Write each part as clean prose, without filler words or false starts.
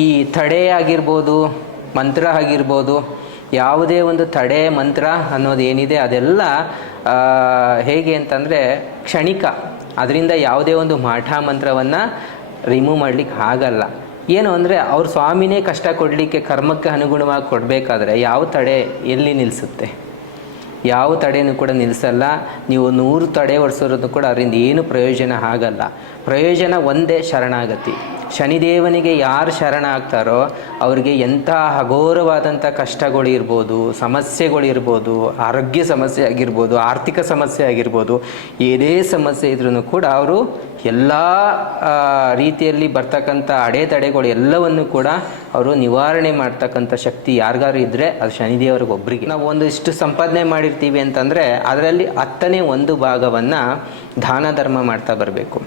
ಈ ತಡೆ ಆಗಿರ್ಬೋದು, ಮಂತ್ರ ಆಗಿರ್ಬೋದು, ಯಾವುದೇ ಒಂದು ತಡೆ ಮಂತ್ರ ಅನ್ನೋದು ಏನಿದೆ ಅದೆಲ್ಲ ಹೇಗೆ ಅಂತಂದರೆ ಕ್ಷಣಿಕ. ಅದರಿಂದ ಯಾವುದೇ ಒಂದು ಮಾಠ ಮಂತ್ರವನ್ನು ರಿಮೂವ್ ಮಾಡಲಿಕ್ಕೆ ಆಗಲ್ಲ. ಏನು ಅಂದರೆ ಅವ್ರ ಸ್ವಾಮಿನೇ ಕಷ್ಟ ಕೊಡಲಿಕ್ಕೆ ಕರ್ಮಕ್ಕೆ ಅನುಗುಣವಾಗಿ ಕೊಡಬೇಕಾದ್ರೆ ಯಾವ ತಡೆ ಎಲ್ಲಿ ನಿಲ್ಲಿಸುತ್ತೆ? ಯಾವ ತಡೆಯೂ ಕೂಡ ನಿಲ್ಲಿಸಲ್ಲ. ನೀವು 100 ತಡೆ ಹೊಡ್ಸೋದ್ರೂ ಕೂಡ ಅದರಿಂದ ಏನು ಪ್ರಯೋಜನ ಆಗಲ್ಲ. ಪ್ರಯೋಜನ ಒಂದೇ, ಶರಣಾಗತಿ. ಶನಿದೇವನಿಗೆ ಯಾರು ಶರಣ ಆಗ್ತಾರೋ ಅವರಿಗೆ ಎಂಥ ಅಘೋರವಾದಂಥ ಕಷ್ಟಗಳಿರ್ಬೋದು, ಸಮಸ್ಯೆಗಳಿರ್ಬೋದು, ಆರೋಗ್ಯ ಸಮಸ್ಯೆ ಆಗಿರ್ಬೋದು, ಆರ್ಥಿಕ ಸಮಸ್ಯೆ ಆಗಿರ್ಬೋದು, ಏನೇ ಸಮಸ್ಯೆ ಇದ್ರೂ ಕೂಡ ಅವರು ಎಲ್ಲ ರೀತಿಯಲ್ಲಿ ಬರ್ತಕ್ಕಂಥ ಅಡೆತಡೆಗಳು ಎಲ್ಲವನ್ನು ಕೂಡ ಅವರು ನಿವಾರಣೆ ಮಾಡ್ತಕ್ಕಂಥ ಶಕ್ತಿ ಯಾರಿಗಾರು ಇದ್ದರೆ ಅದು ಶನಿದೇವರಿಗೆ ಒಬ್ಬರಿಗೆ. ನಾವು ಒಂದಿಷ್ಟು ಸಂಪಾದನೆ ಮಾಡಿರ್ತೀವಿ ಅಂತಂದರೆ ಅದರಲ್ಲಿ 10ನೇ 1 ಭಾಗವನ್ನು ದಾನ ಧರ್ಮ ಮಾಡ್ತಾ ಬರಬೇಕು.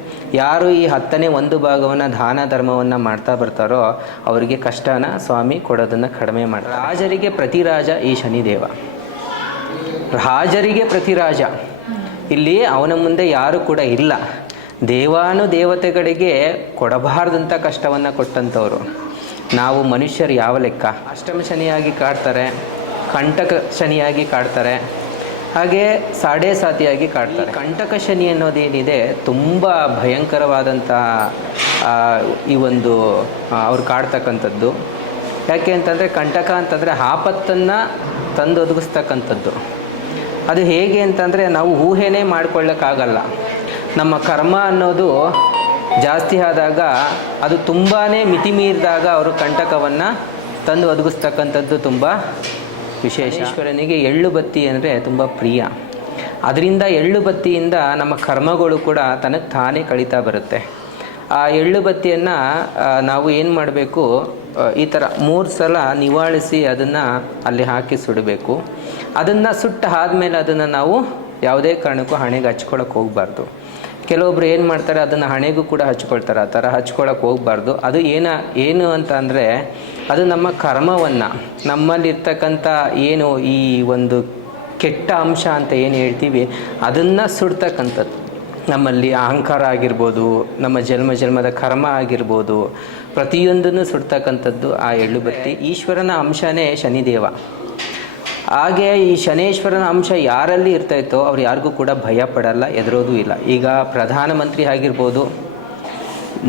ಯಾರು ಈ 10ನೇ 1 ಭಾಗವನ್ನು ದಾನ ಧರ್ಮವನ್ನು ಮಾಡ್ತಾ ಬರ್ತಾರೋ ಅವರಿಗೆ ಕಷ್ಟನ ಸ್ವಾಮಿ ಕೊಡೋದನ್ನು ಕಡಿಮೆ ಮಾಡ್ತಾರೆ. ರಾಜರಿಗೆ ಪ್ರತಿರಾಜ ಈ ಶನಿದೇವ. ರಾಜರಿಗೆ ಪ್ರತಿರಾಜ. ಇಲ್ಲಿ ಅವನ ಮುಂದೆ ಯಾರು ಕೂಡ ಇಲ್ಲ. ದೇವಾನುದೇವತೆಗಳಿಗೆ ಕೊಡಬಾರ್ದಂಥ ಕಷ್ಟವನ್ನು ಕೊಟ್ಟಂಥವ್ರು ನಾವು ಮನುಷ್ಯರು ಯಾವ ಲೆಕ್ಕ? ಅಷ್ಟಮ ಶನಿಯಾಗಿ ಕಾಡ್ತಾರೆ, ಕಂಟಕ ಶನಿಯಾಗಿ ಕಾಡ್ತಾರೆ, ಹಾಗೆ ಸಾಡೆ ಸಾತಿಯಾಗಿ ಕಾಡ್ತಾರೆ. ಕಂಟಕ ಶನಿ ಅನ್ನೋದೇನಿದೆ ತುಂಬ ಭಯಂಕರವಾದಂಥ ಈ ಒಂದು ಅವ್ರು ಕಾಡ್ತಕ್ಕಂಥದ್ದು. ಯಾಕೆ ಅಂತಂದರೆ ಕಂಟಕ ಅಂತಂದರೆ ಆಪತ್ತನ್ನು ತಂದು ಒದಗಿಸ್ತಕ್ಕಂಥದ್ದು. ಅದು ಹೇಗೆ ಅಂತಂದರೆ ನಾವು ಊಹೆನೇ ಮಾಡ್ಕೊಳ್ಳೋಕ್ಕಾಗಲ್ಲ. ನಮ್ಮ ಕರ್ಮ ಅನ್ನೋದು ಜಾಸ್ತಿ ಆದಾಗ ಅದು ತುಂಬಾ ಮಿತಿ ಮೀರಿದಾಗ ಅವರು ಕಂಟಕವನ್ನು ತಂದು ಒದಗಿಸ್ತಕ್ಕಂಥದ್ದು ತುಂಬ ವಿಶೇಷ. ಈಶ್ವರನಿಗೆ ಎಳ್ಳು ಬತ್ತಿ ಅಂದರೆ ತುಂಬ ಪ್ರಿಯ. ಅದರಿಂದ ಎಳ್ಳು ಬತ್ತಿಯಿಂದ ನಮ್ಮ ಕರ್ಮಗಳು ಕೂಡ ತನಗೆ ತಾನೇ ಕಳೀತಾ ಬರುತ್ತೆ. ಆ ಎಳ್ಳು ಬತ್ತಿಯನ್ನು ನಾವು ಏನು ಮಾಡಬೇಕು, ಈ ಥರ 3 ಸಲ ನಿವಾಳಿಸಿ ಅದನ್ನು ಅಲ್ಲಿ ಹಾಕಿ ಸುಡಬೇಕು. ಅದನ್ನು ಸುಟ್ಟ ಆದಮೇಲೆ ಅದನ್ನು ನಾವು ಯಾವುದೇ ಕಾರಣಕ್ಕೂ ಹಣೆಗೆ ಹಚ್ಕೊಳ್ಳೋಕೆ ಹೋಗಬಾರ್ದು. ಕೆಲವೊಬ್ರು ಏನು ಮಾಡ್ತಾರೆ, ಅದನ್ನು ಹಣೆಗೂ ಕೂಡ ಹಚ್ಕೊಳ್ತಾರೆ. ಆ ಥರ ಹಚ್ಕೊಳ್ಳೋಕೆ ಹೋಗಬಾರ್ದು. ಅದು ಏನು ಅಂತ ಅಂದರೆ ಅದು ನಮ್ಮ ಕರ್ಮವನ್ನು, ನಮ್ಮಲ್ಲಿರ್ತಕ್ಕಂಥ ಏನು ಈ ಒಂದು ಕೆಟ್ಟ ಅಂಶ ಅಂತ ಏನು ಹೇಳ್ತೀವಿ ಅದನ್ನು ಸುಡ್ತಕ್ಕಂಥದ್ದು. ನಮ್ಮಲ್ಲಿ ಅಹಂಕಾರ ಆಗಿರ್ಬೋದು, ನಮ್ಮ ಜನ್ಮದ ಕರ್ಮ ಆಗಿರ್ಬೋದು, ಪ್ರತಿಯೊಂದನ್ನು ಸುಡ್ತಕ್ಕಂಥದ್ದು ಆ ಎಳ್ಳು ಬತ್ತಿ. ಈಶ್ವರನ ಅಂಶನೇ ಶನಿದೇವ. ಹಾಗೆ ಈ ಶನೇಶ್ವರನ ಅಂಶ ಯಾರಲ್ಲಿ ಇರ್ತಾಯಿತ್ತೋ ಅವ್ರು ಯಾರಿಗೂ ಕೂಡ ಭಯ ಪಡಲ್ಲ, ಹೆದರೋದು ಇಲ್ಲ. ಈಗ ಪ್ರಧಾನಮಂತ್ರಿ ಆಗಿರ್ಬೋದು,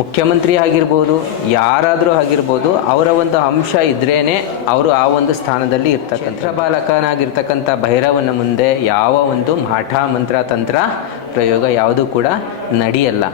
ಮುಖ್ಯಮಂತ್ರಿ ಆಗಿರ್ಬೋದು, ಯಾರಾದರೂ ಆಗಿರ್ಬೋದು, ಅವರ ಒಂದು ಅಂಶ ಇದ್ರೇ ಅವರು ಆ ಒಂದು ಸ್ಥಾನದಲ್ಲಿ ಇರ್ತಕ್ಕಂಥ. ಬಾಲಕನಾಗಿರ್ತಕ್ಕಂಥ ಭೈರವನ ಮುಂದೆ ಯಾವ ಒಂದು ಮಾಠ ಮಂತ್ರ ತಂತ್ರ ಪ್ರಯೋಗ ಯಾವುದೂ ಕೂಡ ನಡೆಯಲ್ಲ.